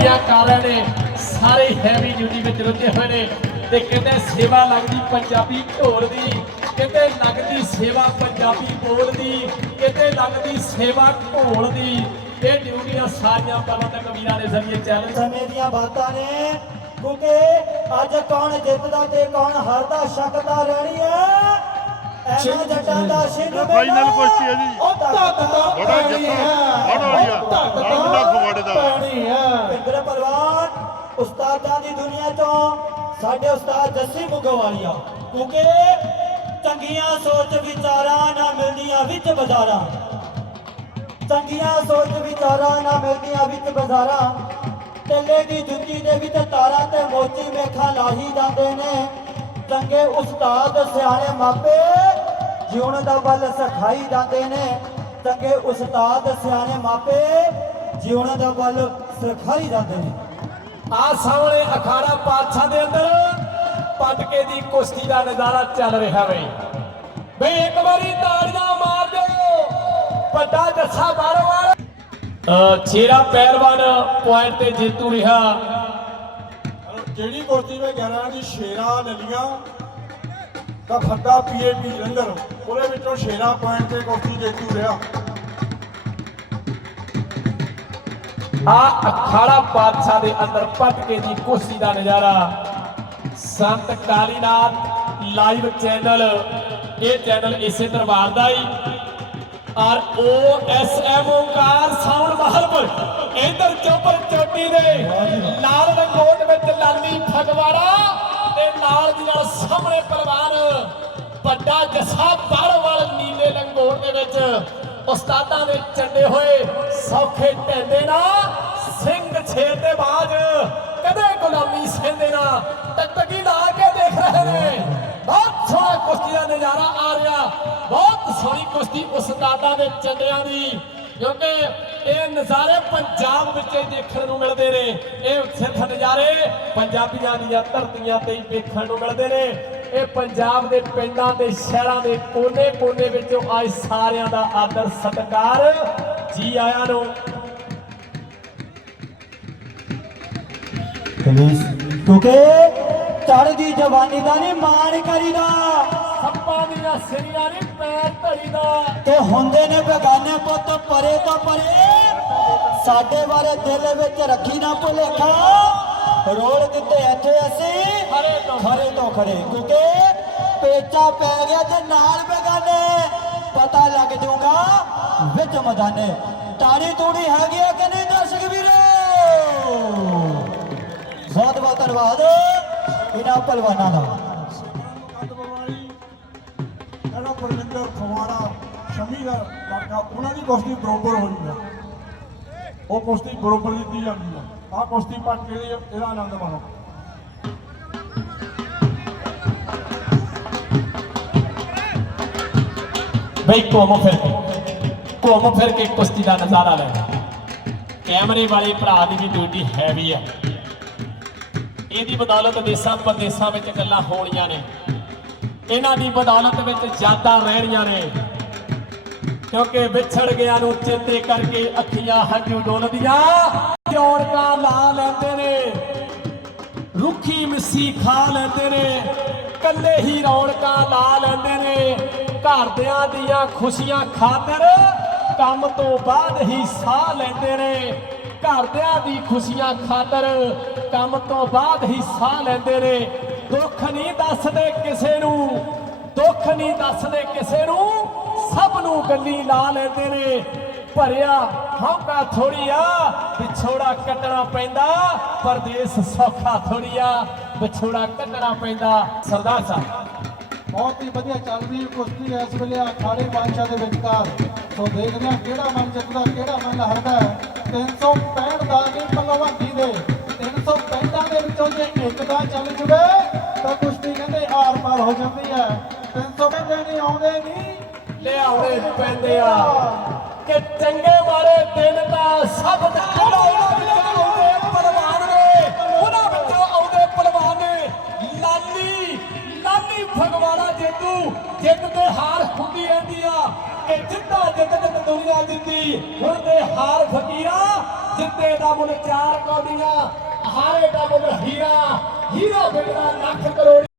ਡਿਊਟੀਆਂ ਕਰ ਰਹੇ ਨੇ ਸਾਰੇ ਹੈਵੀ ਡਿਊਟੀ ਵਿੱਚ ਰੁੱਝੇ ਹੋਏ ਨੇ ਤੇ ਕਹਿੰਦੇ ਸੇਵਾ ਲੱਗਦੀ ਪੰਜਾਬੀ ਢੋਲ ਦੀ ਕਿਤੇ ਲੱਗਦੀ ਸੇਵਾ ਪੰਜਾਬੀ ਬੋਲ ਦੀ ਕਿਤੇ ਲੱਗਦੀ ਸੇਵਾ ਢੋਲ ਦੀ। ਇਹ ਡਿਊਟੀਆਂ ਸਾਰੀਆਂ ਪ੍ਰਬੰਧਕ ਵੀਰਾਂ ਦੇ ਜ਼ਰੀਏ ਚੱਲ ਸਮੇਂ ਦੀਆਂ ਬਾਤਾਂ ਨੇ ਕਿਉਂਕਿ ਅੱਜ ਕੌਣ ਜਿੱਤਦਾ ਤੇ ਕੌਣ ਹਾਰਦਾ ਸ਼ੱਕ ਤਾਂ ਰਹਿਣੀ ਹੈ ਐਵੇਂ ਜੱਟਾਂ ਦਾ ਸਿੰਘ ਫਾਈਨਲ ਕੁਸ਼ਤੀ ਹੈ ਜੀ। ਉਹ ਧੱਕ ਤਾਂ ਬੜਾ ਹੈ। ਬੜਾ ਵਾਲੀਆ ਮੁੰਡਾ ਫਗਵਾੜੇ ਦਾ। ਪੈਣੀ ਹੈ ਇੰਦਰ ਪਰਵਾਨ ਉਸਤਾਦਾਂ ਦੀ ਦੁਨੀਆ ਤੋਂ ਸਾਡੇ ਉਸਤਾਦ ਜੱਸੀ ਮੁਗਵਾਲੀਆ, ਕਿਉਂਕਿ ਚੰਗੀਆਂ ਸੋਚ ਵਿਚਾਰਾਂ ਨਾ ਮਿਲਦੀਆਂ ਵਿੱਚ ਬਾਜ਼ਾਰਾਂ। ਚੰਗੀਆਂ ਸੋਚ ਵਿਚਾਰਾਂ ਨਾ ਮਿਲਦੀਆਂ ਵਿੱਚ ਬਾਜ਼ਾਰਾਂ। ਟੱਲੇ ਦੀ ਜੁੱਤੀ ਦੇ ਵਿੱਚ ਤਾਰਾਂ ਤੇ ਮੋਤੀ ਮੇਖਾਂ ਲਾਹੀ ਜਾਂਦੇ ਨੇ। ਚੰਗੇ ਉਸਤਾਦ ਸਿਆਣੇ ਮਾਪੇ ਜਿਉਣ ਦਾ ਬਲ ਸਿਖਾਈ ਜਾਂਦੇ ਨੇ। ਚੰਗੇ ਉਸਤਾਦ ਸਿਆਣੇ ਮਾਪੇ ਜਿਉਣ ਦਾ ਬਲ ਸਿਖਾਈ ਜਾਂਦੇ ਨੇ। ਆ ਸਾਹਮਣੇ ਅਖਾੜਾ ਪਾਤਸ਼ਾਹ ਦੇ ਅੰਦਰ ਪਟਕੇ ਦੀ ਕੁਸ਼ਤੀ ਦਾ ਨਜ਼ਾਰਾ ਚੱਲ ਰਿਹਾ ਵੇ। ਬਈ ਇੱਕ ਵਾਰੀ ਤਾੜੀਆਂ ਮਾਰ ਦਿਓ। ਵੱਡਾ ਜੱਸਾ ਬਾਰਵਾਲ ਅ, ਛੇਰਾ ਪਹਿਲਵਾਨ ਪੁਆਇੰਟ ਤੇ ਜੇਤੂ ਰਿਹਾ। ਜਿਹੜੀ ਕੁਸ਼ਤੀ ਵਿੱਚ 11 ਦੀ ਸ਼ੇਰਾਂ ਨਲੀਆਂ ਤਾਂ ਖੱਡਾ ਪੀਏਪੀ ਜਲੰਧਰ ਉਹਦੇ ਵਿੱਚੋਂ ਸ਼ੇਰਾਂ ਪੁਆਇੰਟ ਤੇ ਕੁਸ਼ਤੀ ਜੇਤੂ ਰਿਹਾ। ਆ ਅਖਾੜਾ ਪਾਤਸ਼ਾਹ ਦੇ ਅੰਦਰ ਪਟਕੇ ਦੀ ਕੁਸ਼ਤੀ ਦਾ ਨਜ਼ਾਰਾ। ਸੰਤ ਕਾਲੀਨਾਥ ਲਾਈਵ ਚੈਨਲ, ਇਹ ਚੈਨਲ ਇਸੇ ਦਰਬਾਰ ਦਾ ਹੀ। ਔਰ O S M Onkar sound Mahalpur ਇਧਰ ਚੋਪਰ ਚੋਟੀ ਦੇ ਲਾਲ ਰੰਗੋਟ ਵਿੱਚ ਲਾਲੀ ਫਗਵਾੜਾ ਤੇ ਨਾਲ ਦੀ ਨਾਲ ਸਾਹਮਣੇ ਪਹਿਲਵਾਨ ਵੱਡਾ ਜੱਸਾ ਬਾਰਵਾਲ ਨੀਲੇ ਲੰਗੋਟ ਦੇ ਵਿੱਚ। ਉਸਤਾਦਾਂ ਦੇ ਚੰਡੇ ਹੋਏ ਸੌਖੇ ਢੈਂਦੇ ਨਾ, ਸਿੰਘ ਛੇਰ ਦੇ ਬਾਜ, ਕਦੇ ਗੁਲਾਮੀ ਸਹਿੰਦੇ ਨਾ। ਟਕਟਕੀ ਲਾ ਕੇ ਦੇਖ ਰਹੇ ਨੇ। ਬਹੁਤ ਸੋਹਣਾ ਕੁਸ਼ਤੀ ਦਾ ਨਜ਼ਾਰਾ ਆ ਰਿਹਾ। ਬਹੁਤ ਸੋਹਣੀ ਕੁਸ਼ਤੀ ਉਸਤਾਦਾਂ ਦੇ ਚੰਡਿਆਂ ਦੀ, ਕਿਉਂਕਿ ਇਹ ਨਜ਼ਾਰੇ ਪੰਜਾਬ ਵਿੱਚ ਹੀ ਦੇਖਣ ਨੂੰ ਮਿਲਦੇ ਨੇ। ਇਹ ਸਿੱਖ ਨਜ਼ਾਰੇ ਪੰਜਾਬੀਆਂ ਦੀਆਂ ਧਰਤੀਆਂ ਤੇ ਹੀ ਵੇਖਣ ਨੂੰ ਮਿਲਦੇ ਨੇ। ਇਹ ਪੰਜਾਬ ਦੇ ਪਿੰਡਾਂ ਤੇ ਸ਼ਹਿਰਾਂ ਦੇ ਕੋਨੇ-ਕੋਨੇ ਵਿੱਚੋਂ ਆਏ ਸਾਰਿਆਂ ਦਾ ਆਦਰ ਸਤਿਕਾਰ ਜੀ ਆਇਆਂ ਨੂੰ। ਪਲੀਜ਼ ਕਿਉਂਕਿ ਚੜ੍ਹਦੀ ਜਵਾਨੀ ਦਾ ਨਹੀਂ ਮਾਣ ਕਰੀਦਾ। ਸੱਪਾਂ ਦੀਆਂ ਸਿਰੀਆਂ ਨਹੀਂ ਪੈਰ ਧਰੀਦਾ। ਤੇ ਹੁੰਦੇ ਨੇ ਬੇਗਾਨੇ ਪੁੱਤ ਪਰੇ ਤੋਂ ਪਰੇ। ਸਾਡੇ ਬਾਰੇ ਦਿਲ ਵਿੱਚ ਰੱਖੀ ਨਾ ਭੁਲੇਖਾ। ਰੋਲ ਦਿੱਤੇ ਇੱਥੇ ਅਸੀਂ। ਖਰੇ ਤੋਂ ਖਰੇ ਤੋਂ ਖਰੇ ਕਿਉਂਕਿ ਪੇਚਾ ਪੈ ਗਿਆ ਤੇ ਨਾਲ ਬੇਗਾਨੇ ਪਤਾ ਲੱਗ ਜਾਊਗਾ ਵਿੱਚ ਮਦਾਨੇ। ਤਾੜੀ ਤੂੜੀ ਹੈਗੀ ਆ ਕਿ ਨਹੀਂ ਦਰਸ਼ਕ ਵੀਰੋ? ਬਹੁਤ ਬਹੁਤ ਧੰਨਵਾਦ ਇਹਨਾਂ ਪਹਿਲਵਾਨਾਂ ਦਾ। ਪਰਮਿੰਦਰ ਖਵਾੜਾ ਸ਼ਮੀ ਦਾ ਲੜਕਾ ਉਹਨਾਂ ਦੀ ਕੁਸ਼ਤੀ ਬਰੋਬਰ ਹੋ ਜੂਗਾ ਉਹ ਕੁਸ਼ਤੀ ਬਰੋਬਰ ਦਿੱਤੀ ਜਾਂਦੀ ਆ। ਆਹ ਕੁਸ਼ਤੀ ਪੱਟ ਕੇ ਇਹਦਾ ਆਨੰਦ ਮਾਣੋ। ਬਈ ਘੁੰਮ ਫਿਰ ਕੇ। ਘੁੰਮ ਫਿਰ ਕੇ ਕੁਸ਼ਤੀ ਦਾ ਨਜ਼ਾਰਾ ਲੈ ਕੈਮਰੇ ਵਾਲੇ ਭਰਾ ਦੀ ਵੀ ਡਿਊਟੀ ਹੈਵੀ ਹੈ ਇਹਦੀ ਬਦੌਲਤ ਦੇਸਾਂ ਪ੍ਰਦੇਸਾਂ ਵਿੱਚ ਗੱਲਾਂ ਹੋਣੀਆਂ ਨੇ। ਇਹਨਾਂ ਦੀ ਬਦੌਲਤ ਵਿੱਚ ਯਾਦਾਂ ਰਹਿਣੀਆਂ ਨੇ। ਕਿਉਂਕਿ ਵਿਛੜ ਗਿਆ ਨੂੰ ਚੇਤੇ ਕਰਕੇ ਅੱਖੀਆਂ ਹੰਝੂ ਡੋਲਦੀਆਂ। ਰੌਣਕਾਂ ਲਾ ਲੈਂਦੇ ਨੇ। ਰੁੱਖੀ ਮਿੱਸੀ ਖਾ ਲੈਂਦੇ ਨੇ। ਕੱਲੇ ਹੀ ਰੌਣਕਾਂ ਲਾ ਲੈਂਦੇ ਨੇ। ਘਰਦਿਆਂ ਦੀਆਂ ਖੁਸ਼ੀਆਂ ਖਾਤਰ ਕੰਮ ਤੋਂ ਬਾਅਦ ਹੀ ਸਾਹ ਲੈਂਦੇ ਨੇ। ਘਰਦਿਆਂ ਦੀ ਖੁਸ਼ੀਆਂ ਖਾਤਰ ਕੰਮ ਤੋਂ ਬਾਅਦ ਹੀ ਸਾਹ ਲੈਂਦੇ ਨੇ। ਦੁੱਖ ਨਹੀਂ ਦੱਸਦੇ ਕਿਸੇ ਨੂੰ। ਦੁੱਖ ਨਹੀਂ ਦੱਸਦੇ ਕਿਸੇ ਨੂੰ। ਸਭ ਨੂੰ ਗੱਲੀ ਲਾ ਲੈਂਦੇ ਨੇ। ਭਰਿਆ ਹੌਕਾ ਥੋੜੀ ਆ ਵਿਛੋੜਾ ਕੱਟਣਾ ਪੈਂਦਾ ਪਰਦੇਸ ਸੌਖਾ ਥੋੜੀ ਆ ਵਿਛੋੜਾ ਕੱਟਣਾ ਪੈਂਦਾ। ਸਰਦਾਰ ਸਾਹਿਬ। ਬਹੁਤ ਹੀ ਵਧੀਆ ਚੱਲ ਰਹੀ ਹੈ ਕੁਸ਼ਤੀ ਇਸ ਵੇਲੇ ਅਖਾੜੇ ਬਾਦਸ਼ਾਹ ਦੇ ਵਿਚਕਾਰ। ਸੋ ਦੇਖਦੇ ਹਾਂ ਕਿਹੜਾ ਮਨ ਜਿੱਤਦਾ ਕਿਹੜਾ ਮਨ ਹਾਰਦਾ ਹੈ। 365 ਦਾ ਨਹੀਂ ਭਗਵੰਤੀ ਦੇ 365 ਦੇ ਵਿੱਚੋਂ ਜੇ ਇੱਕ ਦਾ ਚੱਲ ਜਵੇ ਤਾਂ ਕੁਸ਼ਤੀ ਕਹਿੰਦੇ ਆਰ ਪਾਰ ਹੋ ਜਾਂਦੀ ਹੈ। 365 ਨਹੀਂ ਆਉਂਦੇ ਨਹੀਂ। ਲਿਆਉਣੇ ਪੈਂਦੇ ਆ। ਕਿ ਚੰਗੇ ਮਾਰੇ ਦਿਨ ਤਾਂ ਸਭ ਦਾ ਉਹਨਾਂ ਵਿੱਚੋਂ ਆਉਂਦੇ ਪਹਿਲਵਾਨ ਨੇ ਉਹਨਾਂ ਵਿੱਚੋਂ ਆਉਂਦੇ ਪਹਿਲਵਾਨ ਨੇ। ਲਾਲੀ ਲਾਲੀ ਫਗਵਾੜਾ ਜੇਤੂ ਜਿੱਤ ਤੇ ਹਾਰ ਹੁੰਦੀ ਰਹਿੰਦੀ ਆ। ਇਹ ਜਿੱਤਾ ਜਿੱਤ ਜਿੱਤ ਦੁਨੀਆ ਦਿੱਤੀ ਹੁਣ ਤੇ ਹਾਰ ਫਕੀਰਾ ਜਿੱਤੇ ਦਾ ਮੁੱਲ ਚਾਰ ਕੌਡੀਆਂ ਹਾਰੇ ਦਾ ਮੁੱਲ ਹੀਰਾ। ਹੀਰਾ ਵਿਕਦਾ ਲੱਖ ਕਰੋੜ।